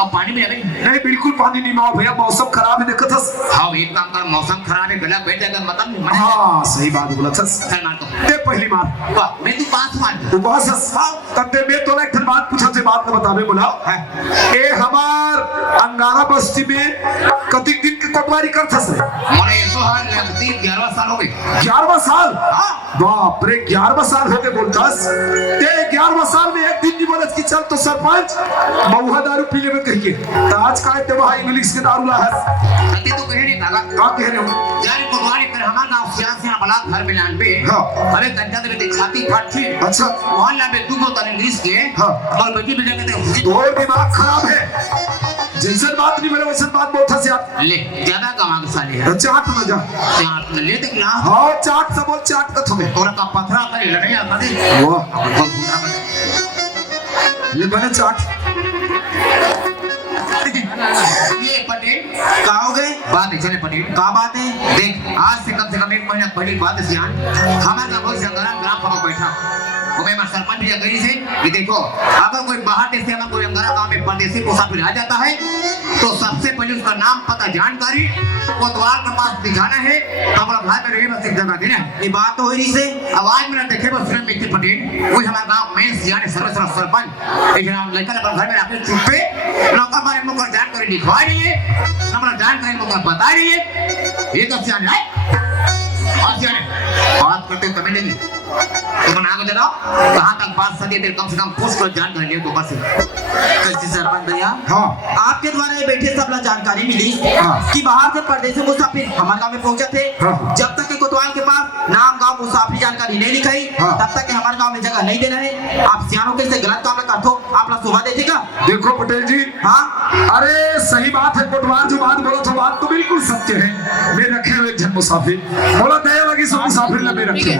अब पानी में अभी नहीं बिल्कुल पानी नहीं माओ भैया मौसम खराब है देखत हस। हाँ एक काम कर मौसम खराब है गला बैठ जाएगा मतलब नहीं हाँ सही बात बोलत हस। चल मार तो दे पहली मार वाह मैं तू पास मार तू बस हस। तब दे मैं तोला एक ठन बात पूछा से बात न बतावे बोला ए हमार अंगारा बस्ती में कतिक दिन के कोटवारी करत हस मोरे तो हाल लगती 11वां साल हो गए 11वां साल बाप रे 11वां साल हो गए बोलतास ते 11वां साल में एक दिन नहीं बोलत कि चल तो सरपंच महुआ दारू पी लेवे कहिए तो आज का ते वहां इंग्लिश के दारू ला हस अते तो कहे नहीं दादा का कह रहे हो जाने कोटवारी कर हमारा गांव सियासी बला घर मिलान पे हां अरे गंजा दे छाती फाट थी अच्छा मोहल्ला में दू गो तने इंग्लिश के हां और बेटी बेटा कहते तो दिमाग खराब है जैसन बात नहीं बोले वैसन बात बोलता से आप ले ज्यादा कमांग साले है चाट न जा चाट ले तक ना हां चाट सब बोल चाट का थोड़े और का पथरा का लड़ाई आता दे वाह ये बने चाट ये पटेल का हो गए बात है चले पटेल का बात है देख आज से कम 1 महीना पहले बात है सियान हमारा बहुत संग्राम ग्राम सभा बैठा वो मैं सरपंच भी गई से कि देखो अगर कोई बाहर देश से कोई हमारा गांव में परदेसी मुसाफिर आ जाता है तो सबसे पहले उसका नाम पता जानकारी कोतवाल के पास दिखाना है हमारा भाई में रहे बस एक जगह देना ये बात तो हो रही से आवाज में देखे बस सुन मित्र पटेल वही हमारा गांव में सियान सर्वसर सरपंच एक नाम लेकर अपन घर में आके चुप पे लोग हमारे मुंह पर जानकारी लिखवा रही है हमारा जानकारी मुंह पर बता रही है ये तो सियान है और सियान बात करते कभी नहीं तुम आगे जरा कहां तक बात सदी तेरे कम से कम पूछ कर जानकारी ले तो बस कैसे सरपंच भैया हां आपके द्वारा ये बैठे सब ला जानकारी मिली हाँ। कि बाहर से परदेसी मुसाफिर हमारे गांव में पहुंचे थे हाँ। जब तक के कोतवाल के पास नाम गांव मुसाफिर जानकारी नहीं लिखाई हाँ। तब तक के हमारे गांव में जगह नहीं देना है आप सियानों के से गलत काम करते हो आप लोग शोभा देते का देखो पटेल जी हाँ अरे सही बात है कोटवार जो बात बोला तो बात तो बिल्कुल सत्य है मैं रखे हुए जन मुसाफिर बोला दया लगी सब मुसाफिर ले रखे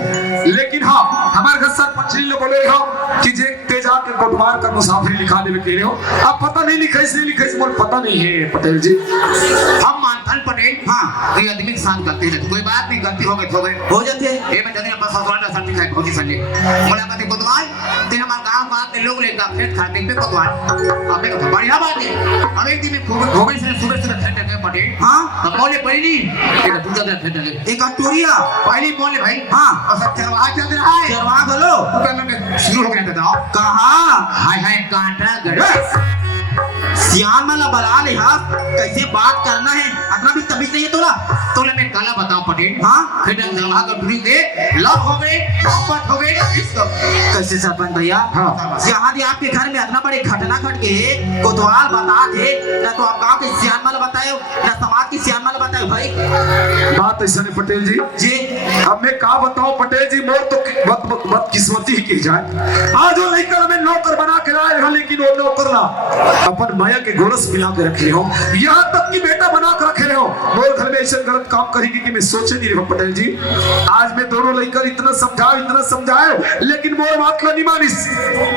लेकिन हाँ हमारे घर सरपंच ने बोले हो कि जे तेजा के कोटवार का मुसाफिर लिखा देवे कह रहे हो अब पता नहीं लिखा इसलिए लिखा इस बोल पता नहीं है पटेल जी हम मानथन पटेल हाँ ये आदमी शांत करते हैं कोई बात नहीं गलती हो गई हो जाते ये मैं जल्दी अपना ससुराल का सर्टिफिकेट है भौजी संजय मुलाकात कोतवाल ते हमारे गांव बात के लोग लेकर खेत खाते पे कोतवाल आपने कहा बढ़िया बात है अब एक दिन में भोगल से सुबह से खेत के पटेल हाँ तब बोले पहली एक दूसरा दिन खेत के एक टोरिया पहली बोले भाई हाँ और सब चरवाहा चल रहा है चरवाहा बोलो ऊपर में शुरू हो गया था कहा हाय हाय कांटा गड़ा सियान वाला बला ले हाँ कैसे बात करना है अपना भी तमीज नहीं है तोला तोले में काला बताओ पटेल हाँ फिर चरवाहा का ढूंढ दे लव हो गए मोहब्बत हो गई इसको कैसे सरपंच भैया हाँ। यहाँ भी आपके घर में इतना बड़े घटना घट के कोतवाल बता थे ना तो आप गांव के सियान वाला बताए ना समाज की सियान वाला बताए भाई बात ऐसा नहीं पटेल जी जी अब मैं क्या बताऊं पटेल जी मोर तो बदकिस्मती ही की जाए आज वो लेकर हमें नौकर बना के लाए हो लेकिन वो नौकर ना अपन माया के गोरस मिला के रखे हो यहाँ तक कि बेटा बना के रखे हो मोर घर में ऐसे गलत काम करेंगे कि मैं सोचे नहीं रहा पटेल जी आज मैं दोनों लेकर इतना समझाए लेकिन मोर बात ला नहीं मानिस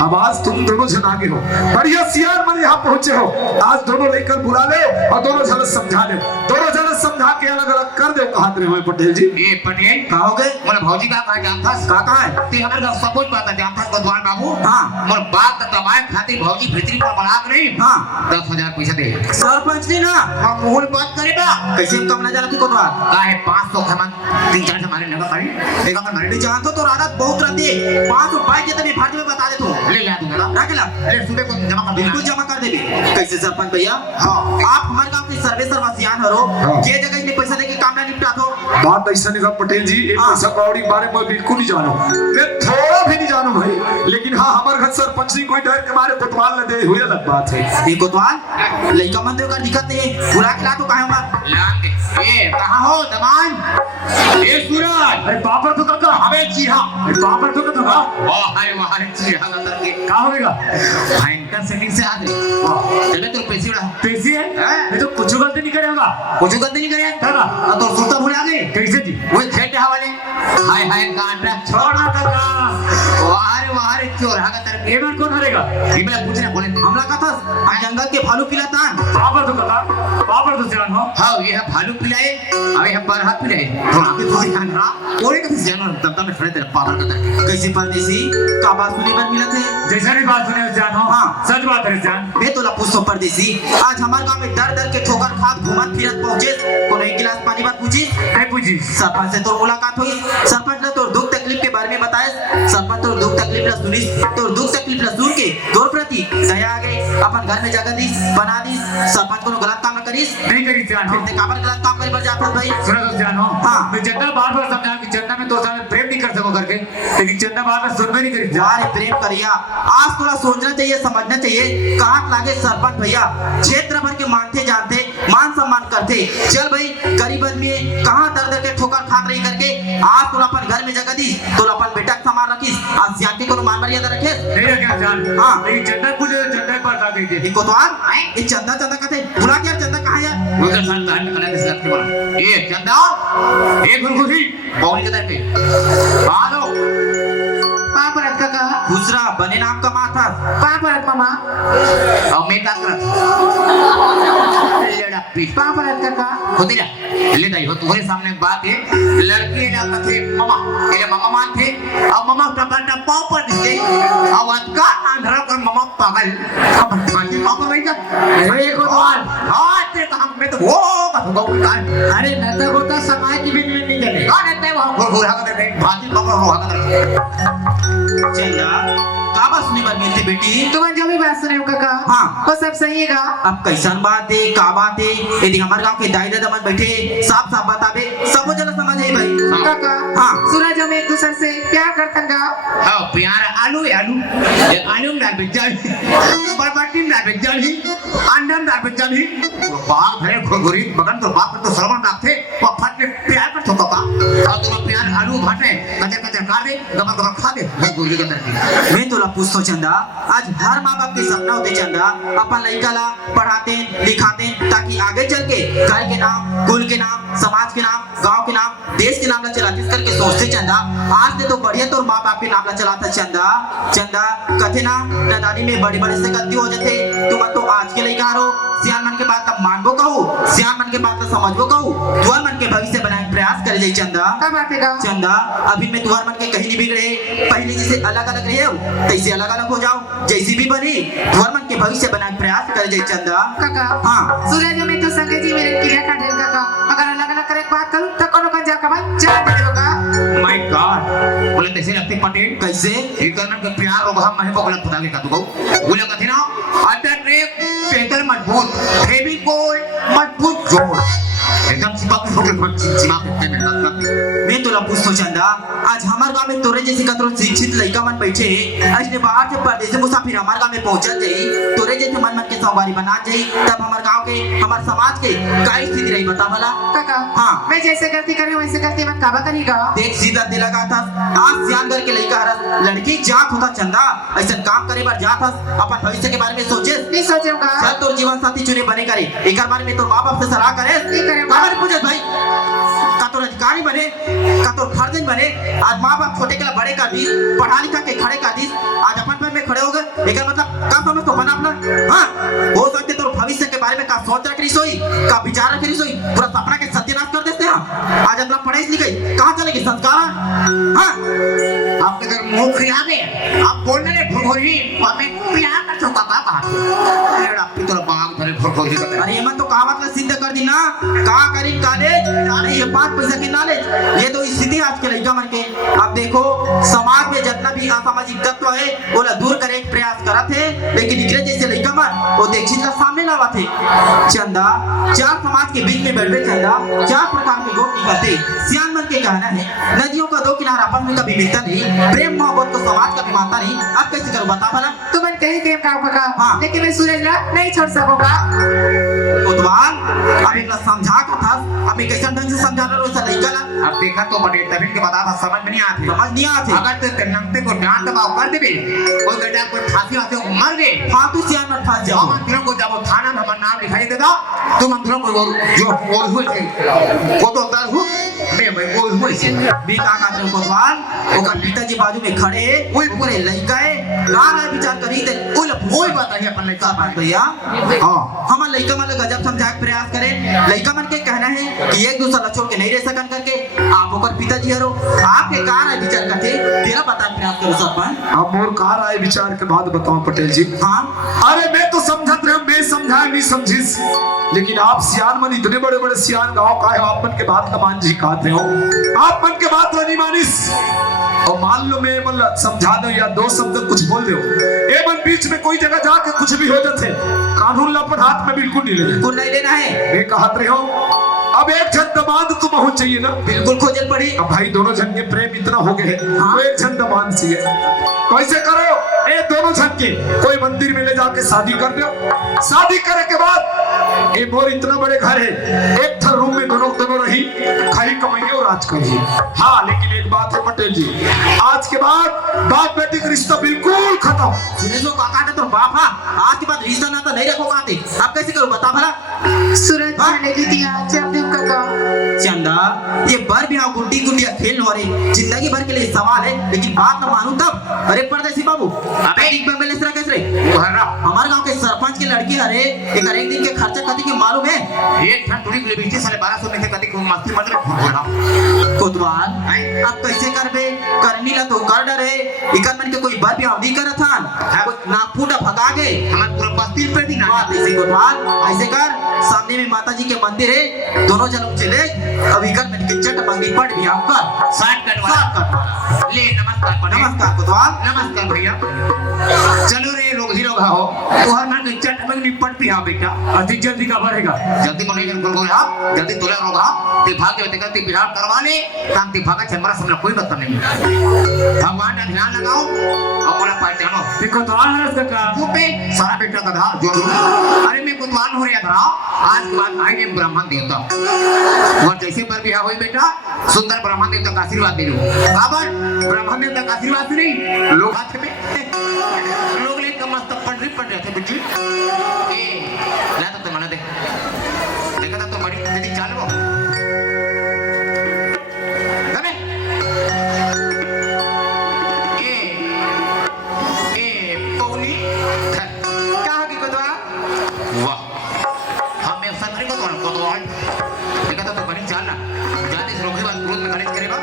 अब आज तुम दोनों जन आगे हो बढ़िया सियार मन यहाँ पहुंचे हो आज दोनों लेकर बुला ले और दोनों जन समझा ले दोनों जन समझा के अलग अलग कर दो कहा रहे हो पटेल जी ये पटेल कहा हो गए मोर भौजी का कहा जानता कहा है ते हमारे घर सब कुछ पता जानता कोतवाल बाबू हाँ मोर बात का तबाय खातिर भौजी भीतरी पर बना नहीं हाँ 10,000 पैसा दे सरपंच जी ना हम मोहन बात करेगा कैसे कम ना जाना कोतवाल का है 500 खमन 3-4 से मारे लगा पड़ी एक का मैं जानता तो आदत बहुत रहती है 5 रुपए जितने भारत में बता दे तू ले ला दूंगा ना के ला ले सुबह को जमा कर बिल्कुल देना जमा कर देगी कैसे सरपंच भैया हाँ आप हमारे गांव के सर्वे सर्वसियान हो हाँ। ये जगह इतने पैसा देके काम ना निपटा दो बात ऐसा नहीं पटेल जी एक पैसा कौड़ी के बारे में बिल्कुल नहीं जानो मैं थोड़ा भी नहीं जानो भाई लेकिन हाँ हमारे घर सरपंच जी कोई डर के मारे कोतवाल न दे हुए अलग बात है ये कोतवाल लइका मन देव का दिक्कत नहीं है पूरा खिला तो काहे मार लान दे ए कहां हो दमान ए सूरज अरे बापर तो काका हमें जी हां अरे बापर तो काका वाह जी हां अंदर के क्या होगा भयंकर सेटिंग से आ गए चले तो पैसे उड़ा पैसे है मैं तो कुछ कुछ गलती नहीं करेगा कुछ गलती नहीं करे दादा तो सुरता भूल आ गई कैसे जी वही खेटे हवाले हाय हाय कांटा छोड़ना काका वाह रे चोर हागा तर ये बार कौन हारेगा ये मेरा पूछना बोले हमला का था हम जंगल के भालू पिलातान पापर तो काका पापर तो जान हो हाँ ये है भालू पिलाए अब ये बरहा पिलाए तो आगे थोड़ी ध्यान रहा और एक जानवर दबदब में खड़े तेरे पागल का तर कैसे परदेसी का बात सुने पर मिला थे जैसा भी बात सुने जान हो हाँ। सच बात है जान बे तोला पूछो परदेसी आज हमारे गांव में दर दर के ठोकर खात घूमत फिरत पहुंचे कोनो एक गिलास पानी बात पूछी नहीं पूछी सरपंच से तो मुलाकात हुई सरपंच ने तो दुख तकलीफ के बारे में बताया सरपंच तो दुख तकलीफ ला सुनी तो दुख तकलीफ ला सुन के तोर प्रति दया आ गई अपन घर में जगह दी बना दी सरपंच को गलत काम न करीस नहीं करी जान हो फिर ते काबर गलत काम करे पर जात भाई सुना तो जान हो हाँ। मैं चंदा बार समझा कि चंदा में तो साथ प्रेम नहीं कर सको करके लेकिन चंदा बार सुनबे नहीं करी जान यार प्रेम करिया आज थोड़ा सोचना चाहिए समझना चाहिए कहाँ लागे सरपंच भैया क्षेत्र भर के मानते जानते मान सम्मान करते चल भाई गरीब आदमी है कहाँ दर दर के ठोकर खात रही करके आज तोला अपन घर में जगह दी तोला अपन बेटा के सामान रखिस आज सियान के कोनो मान मर्यादा रखे नहीं रखा जान हाँ। लेकिन चंदा कुछ चंदा पर आ गई थी इनको तो आज ये चंदा चंदा कहते बुला क्या चंदा कहाँ यार वो तो सन तान कला के साथ बोला ये चंदा ये गुरगुरी पौनी के पे आलो पापरत काका दूसरा बने नाम का माथा पापरत मामा अब मैं क्या कर लड़ा पी पापरत काका खुद जा ले दाई हो तुम्हारे सामने बात है लड़की ना कथे मामा ये मामा मान थे अब मामा टपटा पापर दिसे आवाज का अंधरा कर मामा पागल अब खाती पापा नहीं जा अरे को तो हां तेरे का हम में तो वो का तो अरे नता को तो समाज की भी नहीं जाने कौन है वो घोड़ा का दे भाजी पापा हो हां चंदा का बात सुनी बात मिलती बेटी तुम्हारे जो भी बात सुने हो काका हाँ। वो सब सही है का अब कैसन बात है का बात है यदि हमारे गांव के दाई दादा मन बैठे साफ साफ बताबे सब जन समझ आई भाई काका हाँ। सूरज हम एक दूसरे से प्यार करते का हाँ प्यार आलू है आलू ये आलू में डाल बेचारी बरबाटी में डाल बेचारी अंडा में डाल बेचारी वो बाप है घुरघुरी बगन तो बाप तो सरवन नाथे वो फट के प्यार पर ठोका पा और तुम प्यार आलू भाटे कचर कचर काट दे गबर गबर खा दे घुरघुरी के अंदर मैं तोला पूछतो चंदा आज हर माँ बाप के सपना होते चंदा अपन लड़का ला पढ़ाते लिखाते ताकि आगे चल के घर के नाम कुल के नाम समाज के नाम गांव के नाम देश के नाम ला चलाते करके सोचते चंदा आज से तो बढ़िया तो माँ बाप के नाम ला चलाता चंदा चंदा कथे ना नदानी में बड़ी बड़ी से गलती हो जाते तुम तो आज के लड़का रो सियान मन के बात तब मानबो कहू सियान मन के बात तब समझबो कहू तुअर मन के भविष्य बनाए प्रयास करे जाई चंदा का बात है का चंदा अभी मैं तुअर मन के कहीं नहीं बिगड़े पहले जैसे अलग अलग रहे हो तैसे अलग अलग हो जाओ जैसी भी बनी तुअर मन के भविष्य बनाए प्रयास करे जाई चंदा काका हाँ। सूरज में तो संगे जी मेरे किया का ढेल काका अगर अलग अलग करे बात करूं तो कोनो का जा का भाई जा दे होगा माय गॉड बोले तैसे लगते पटेल कैसे एक करना के प्यार और हम नहीं पकड़ पता के का तू बोले कथी ना अटैक रे पेटर मजबूत फेविकोल मजबूत जोड़ एकदम चिपक के चिपक के मैं तोला पूछतो चंदा आज हमार गांव में तोरे जैसे कतरो शिक्षित लड़का मन बैठे आज ने बाहर से परदेश से मुसाफिर हमार गांव में पहुंचल जाई तोरे जैसे मन मन के सवारी बना जाई तब हमार गांव के हमार समाज के का स्थिति रही बता वाला काका हाँ। मैं जैसे गलती करे वैसे गलती मत काबा करेगा देख सीधा दिल लगा था आज सियान घर के लड़का हरस लड़की जात होता चंदा ऐसा काम करे बार जात हस अपन भविष्य के बारे में सोचे नहीं सोचे होगा चल तोर जीवन साथी चुने बने करे एक बारे में तोर माँ बाप से सलाह करे नहीं करे। काबर पूछे भाई का तोर अधिकारी बने का तोर फर्ज बने आज माँ बाप छोटे के लिए बड़े कर दी पढ़ा लिखा के खड़े कर दी आज अपन पैर में खड़े हो गए एक मतलब का समझ तो बना अपना हाँ हो सकते तोर भविष्य के बारे में का सोच रखी सोई का विचार रखी सोई पूरा सपना के सत्यानाश कर देते हैं आज अपना पढ़ाई लिखाई कहाँ चलेगी संस्कार हाँ आपके घर मुंह खिला दे आप बोलने ले भुरभुरी हमें प्यार का चौका का कहा अरे आपकी तो बाग धरे भुरभुरी का अरे ये तो कहावत में सिद्ध कर दी ना का करी कॉलेज अरे ये 5 पैसा की नॉलेज ये तो स्थिति आज के लड़का मन के अब देखो समाज में जितना भी असामाजिक तत्व है वो ला दूर करे के प्रयास करत है लेकिन निकले जैसे लड़का मन वो देखित ला सामने लावा थे चंदा चार समाज के बीच में बैठे चंदा चार प्रकार के लोग निकलते सियान मन के कहना है नदियों का दो किनारा आपस में कभी मिलता नहीं प्रेम मोहब्बत को समाज का भी मानता नहीं अब कैसे करो बता भला तुम कहीं गेम का काका हाँ। लेकिन मैं सूरज ला नहीं छोड़ सकूंगा उद्वान अब एक समझा का था अब एक कैसे ढंग से समझा रहा वैसा लड़का ला अब देखा तो बड़े तभी के बता था समझ में नहीं आते समझ नहीं आते अगर तो तन्नते को डांट दबाव कर देबे कोई गड्ढा कोई फांसी वासे मर गए फालतू सियान मत फंस जाओ हम तीनों को जब थाना में हमारा नाम लिखाई देगा तुम हम लोग जो बोल हुए थे वो तो दर हूँ मैं बोल हुए थे भी का कहते हैं कोतवाल ओकर पिताजी बाजू में खड़े है ओए पूरे लइका है गाना विचार करी ते ओए वही बात है अपन लड़का बात भैया हाँ हमार लइका मन गजब समझाए के प्रयास करे लइका मन के कहना है कि एक दूसरा छोड़ के नहीं रह सकन करके आप ओकर पिताजी हरो आपके का राय विचार करते तेरा बता प्रयास करो सरपंच अब मोर कार आए विचार के बाद बताओ पटेल जी। हाँ अरे मैं तो समझत रहे मैं समझाए नहीं समझिस, लेकिन आप सियान मन इतने बड़े बड़े सियान गाँव का है आप मन के बात का मान जी कहते हो आप मन के बात नहीं मानिस और मान लो मैं मतलब समझा दो या दो शब्द कुछ बोल दो ए मन बीच में कोई जगह जाके कुछ भी हो जाते कानून लपट हाथ में बिल्कुल नहीं ले बिल्कुल नहीं लेना है मैं कहत रहे हो अब एक जन दमाद तो बहुत चाहिए ना बिल्कुल खोजल पड़ी अब भाई दोनों जन के प्रेम इतना हो गए हाँ। तो एक जन दमाद चाहिए कैसे करो ए दोनों जन के कोई मंदिर में ले जाके शादी कर दो शादी करे के बाद ये मोर इतना बड़े घर है एक थर रूम में दोनों दोनों रही खाई कमाइए और आज करिए हाँ लेकिन एक बात है पटेल जी आज के बाद बाप बेटी का रिश्ता बिल्कुल खत्म सुने जो काका ने तो बाप हाँ आज के बाद रिश्ता नाता नहीं रखो काते अब कैसे करो बता भला सूरज खाने की दिया जमदीप काका चंदा ये बर भी गुड्डी गुंडिया खेल हो रही जिंदगी भर के लिए सवाल है लेकिन बात न मानू तब अरे परदेसी बाबू अबे एक बंगले से कैसे हमारे गांव के सरपंच की लड़की अरे एक दिन के खर्चा कति के मालूम है एक ठन टूरी के लिए 1200 में से कति को मस्ती मतलब बोला कोतवाल अब कैसे करबे करनी ला तो कर डरे इकर मन के कोई बर भी अवधि करत हन ना फूटा भगा गए हमारे पूरा बस्ती पे दी ना बात ऐसे कोतवाल ऐसे कर सामने में माता जी के मंदिर है दोनों जन चले अब इकर मन के चट बंदी पड़ भी आप कर साथ कटवा ले नमस्कार पटेल नमस्कार कोतवाल नमस्कार भैया चलो रे लोग ही लोग हो तोहर मन के चट में निपट भी हा बेटा अधिक जल्दी का बढ़ेगा जल्दी को नहीं कर बोल हा जल्दी तोला लोग हा ते भाग्य होते करते बिहार करवा ले काम ते भागा छमरा समझ कोई मतलब नहीं भगवान का ध्यान लगाओ अपना पहचानो देखो तो हरस का तू पे सारा बेटा गधा जो अरे मैं कुतवाल हो रहा था आज के बाद आई एम ब्राह्मण देवता और जैसे पर बिहार हुई बेटा सुंदर ब्राह्मण देवता का आशीर्वाद दे लो बाबर ब्राह्मण देवता का आशीर्वाद से नहीं लोग हाथ में लोग ले का मस्त पढ़ रहे थे बेटी ए ला तो मना दे देखा था तो बड़ी दीदी चाल वो दबे ए पौनी कहा की कोतवा वाह हम एक संतरी को तो देखा था तो बड़ी चाल ना जाने से रोके बात क्रोध में खड़े करेगा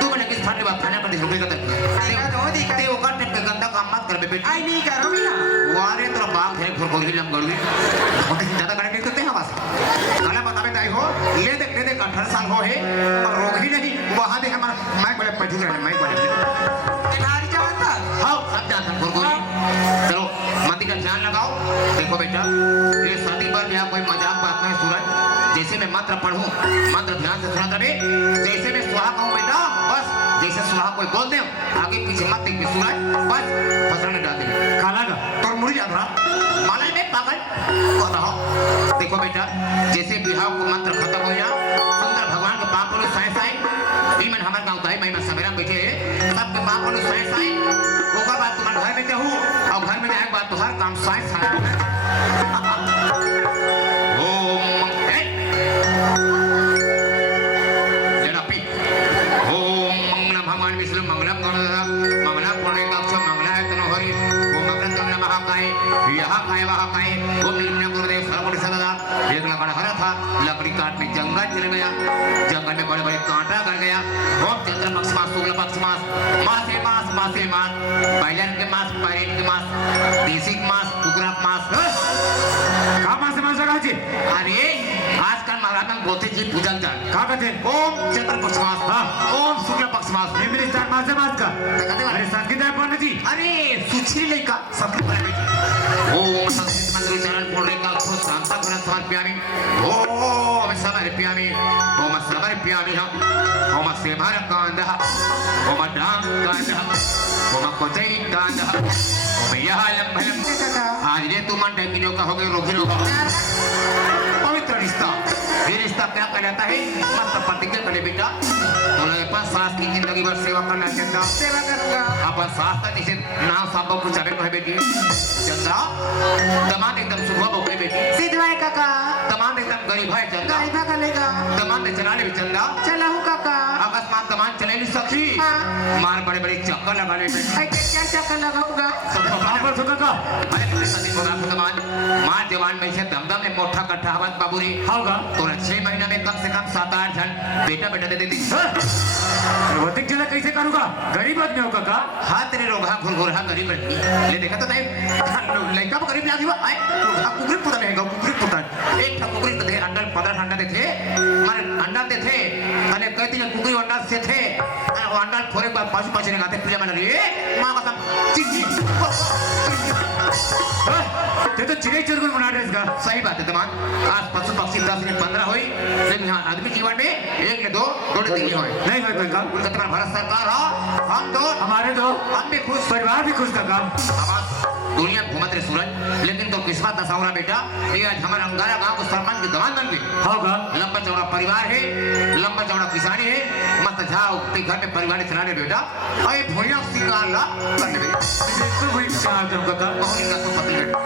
तू मैंने किस फाड़ने बात खाने पर रोकेगा तक ते वो काटने पे गंदा काम मत कर बेटे आई नहीं करो ना वारे तेरा बाप है घर को हिलम गड़वी बहुत ज्यादा करके करते हैं बस काला बतावे ताई हो ले दे 18 साल हो है और रोग ही नहीं वहां दे हमारा मैं बड़े पठू रहने मैं बड़े तुम्हारी जानता हाँ सब जानते हैं गुरु चलो मंदिर का ध्यान लगाओ देखो बेटा ये शादी पर यहाँ कोई मजाक बात नहीं सूरज जैसे मैं मंत्र पढ़ूं मंत्र ध्यान से सुना तभी जैसे मैं सुहा कहूं बेटा बस जैसे सुहा कोई बोल दे आगे पीछे मत देख सूरज बस फसल में डाल दे काला का तो मुड़ी जा रहा माला में पागल बताओ देखो बेटा जैसे बिहार को मंत्र खत्म हो गया सुंदर भगवान के पाप बोले साई साई ईमन हमारे गांव का है मैं सवेरा बैठे सबके पाप बोले साई साई वो का बात तुम्हारे घर में क्या हूँ और घर में आए बात तो हर काम साई साई लकड़ी काटने जंगल चले गया जंगल में बड़े बड़े कांटा कर गया और चंद्र पक्ष मास शुक्ल पक्ष मास मासे मास बैलन के मास पैरेट के मास देसी मास कुकरा मास का मास लगा जी अरे आजकल महाराज बोलते जी पूजन जान का कहते ओम चंद्र पक्ष मास हां ओम शुक्ल पक्ष मास मेरे स्टार मास का कहते अरे संस्कृत है पढ़ने जी अरे सुछरी लेका सबके पढ़ने ओम संस्कृत मंत्र चरण पढ़ने का शांता कर समर्प्यामि ओम समर्प्यामि ओम समर्प्यामि ओम सेमर कांदः ओम डांग कांदः ओम कोचई कांदः ओम यहालम भलम आज ये तू मन टाइपिनो का हो गए रोगी पवित्र रिश्ता ये रिश्ता क्या कहलाता है मस्त प्रतिज्ञा करे बेटा बोले पास सास की जिंदगी भर सेवा करना चंदा सेवा करूंगा अपन सास का जैसे नाम सांबो को चाबे को है बेटी चंदा दमाद एकदम सुबह हो गई बेटी सिद्धवाई काका दमाद चंदा गाय का लेगा तमान ने चला ले चंदा चला हूँ काका अकस्मात तमान चले नहीं सकी हाँ। मार बड़े बड़े चक्कर लगा ले क्या चक्कर लगाऊंगा काका तो काका अरे सदी को आप तमान मार जवान में से दमदम में मोटा कट्ठा हवत बाबू रे होगा तो 6 महीना में कम से कम 7-8 जन बेटा बेटा दे देती वतिक जला कैसे करूंगा गरीब आदमी हो काका हाँ तेरे रोगा घुरघुरा गरीब लड़की ले देखा तो नहीं लड़का गरीब लागी हुआ आए कुकरी पुता रहेगा कुकरी पुता एक था कुकरी दे अंडल 15 अंडा देते मारे अंडा देते अने कहती है कुकरी अंडा से थे वो अंडा थोड़े बाद पाछू पाछू ने गाते पूजा में लगे मां का चिंची ते तो चिड़ै चुरगुन बना रहे इसका सही बात है तमाम आज पशु पक्षी 10 ने 15 हुई लेकिन यहाँ आदमी जीवन में 1 ने 2 2 ने 3 हुए नहीं भाई काका उनका तुम्हारा भारत सरकार हो हम दो हमारे तो हम भी खुश परिवार भी खुश काका आवाज दुनिया घूमत रहे सूरज लेकिन तो किस्मत दसावरा बेटा ये आज हमारा अंगारा गांव को सरपंच की दवान बन गई होगा लंबा चौड़ा परिवार है लंबा चौड़ा किसानी है मत जाओ ते घर में परिवार चलाने बेटा और ये भूया सिंगार ला करने बेटा बिल्कुल वही चाहता हूँ काका बहुत ही का तो पति बेटा